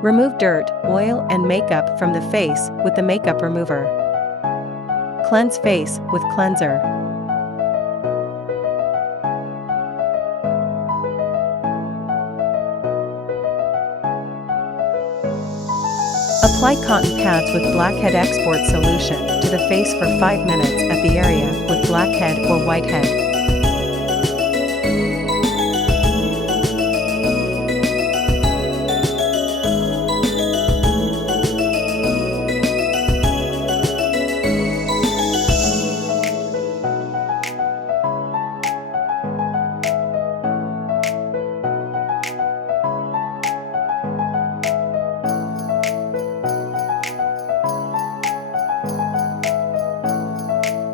Remove dirt, oil, and makeup from the face with the makeup remover. Cleanse face with cleanser. Apply cotton pads with blackhead export solution to the face for 5 minutes at the area with blackhead or whitehead.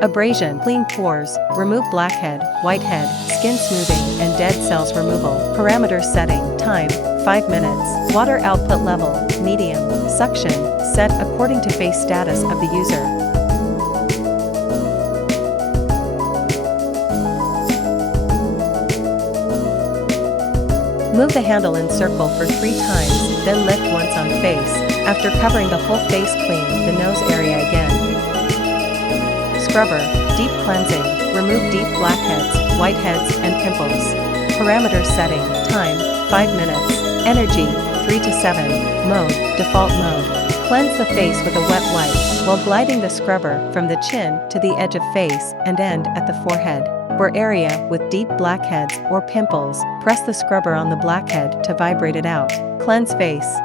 Abrasion, clean pores, remove blackhead, whitehead, skin smoothing and dead cells removal. Parameters setting, time, 5 minutes. Water output level, medium. Suction, set according to face status of the user. Move the handle in circle for 3 times, then lift once on face. After covering the whole face, clean the nose area again. Scrubber, deep cleansing, remove deep blackheads, whiteheads, and pimples. Parameters setting, time, 5 minutes. Energy, 3 to 7. Mode, default mode. Cleanse the face with a wet wipe, while gliding the scrubber from the chin to the edge of face and end at the forehead. For area with deep blackheads or pimples, press the scrubber on the blackhead to vibrate it out. Cleanse face.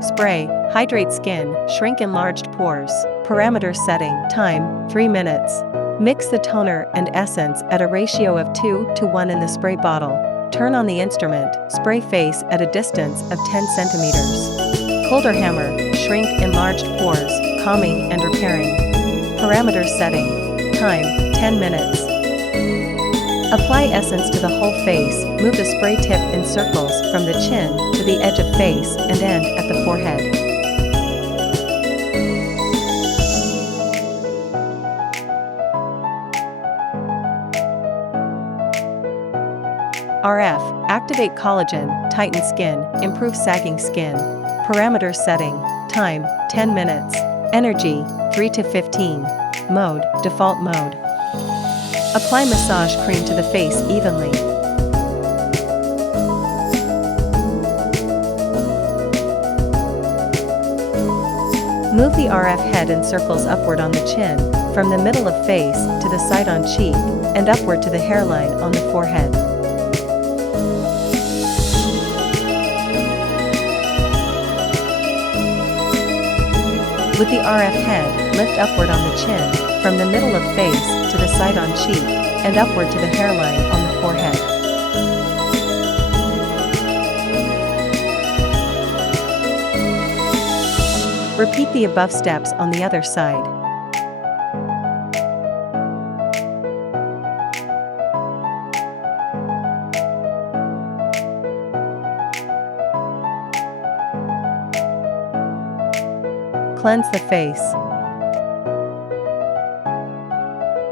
Spray, hydrate skin, shrink enlarged pores. Parameters setting, time, 3 minutes. Mix the toner and essence at a ratio of 2 to 1 in the spray bottle. Turn on the instrument, spray face at a distance of 10 centimeters. Colder hammer, shrink enlarged pores, calming and repairing. Parameters setting, time, 10 minutes. Apply essence to the whole face, move the spray tip in circles from the chin to the edge of face and end at the forehead. RF, activate collagen, tighten skin, improve sagging skin. Parameters setting, time, 10 minutes. Energy, 3 to 15. Mode, default mode. Apply massage cream to the face evenly. Move the RF head in circles upward on the chin, from the middle of face to the side on cheek, and upward to the hairline on the forehead. With the RF head, lift upward on the chin, from the middle of face to the side on cheek, and upward to the hairline on the forehead. Repeat the above steps on the other side. Cleanse the face.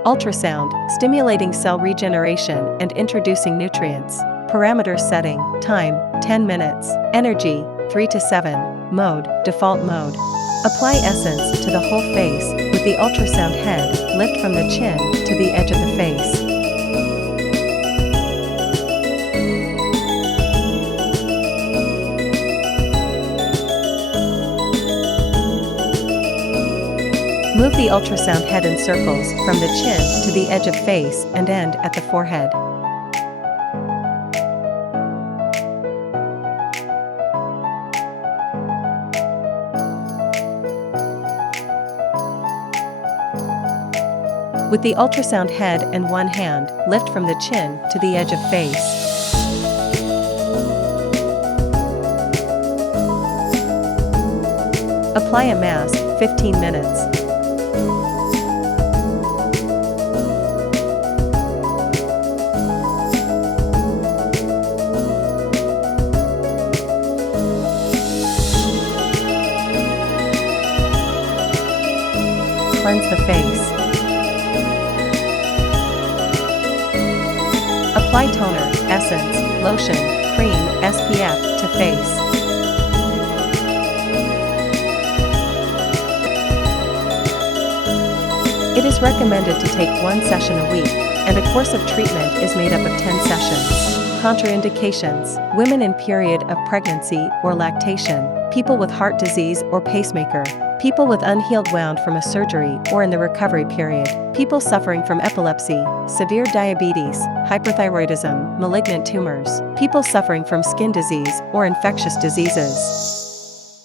Ultrasound, stimulating cell regeneration and introducing nutrients. Parameters setting, time, 10 minutes. Energy, 3 to 7. Mode, default mode. Apply essence to the whole face, with the ultrasound head, lift from the chin to the edge of the face. Move the ultrasound head in circles from the chin to the edge of face and end at the forehead. With the ultrasound head in one hand, lift from the chin to the edge of face. Apply a mask, 15 minutes. Cleanse the face. Apply toner, essence, lotion, cream, SPF to face. It is recommended to take 1 session a week, and a course of treatment is made up of 10 sessions. Contraindications: women in period of pregnancy or lactation, people with heart disease or pacemaker, people with unhealed wound from a surgery or in the recovery period, people suffering from epilepsy, severe diabetes, hyperthyroidism, malignant tumors, people suffering from skin disease or infectious diseases.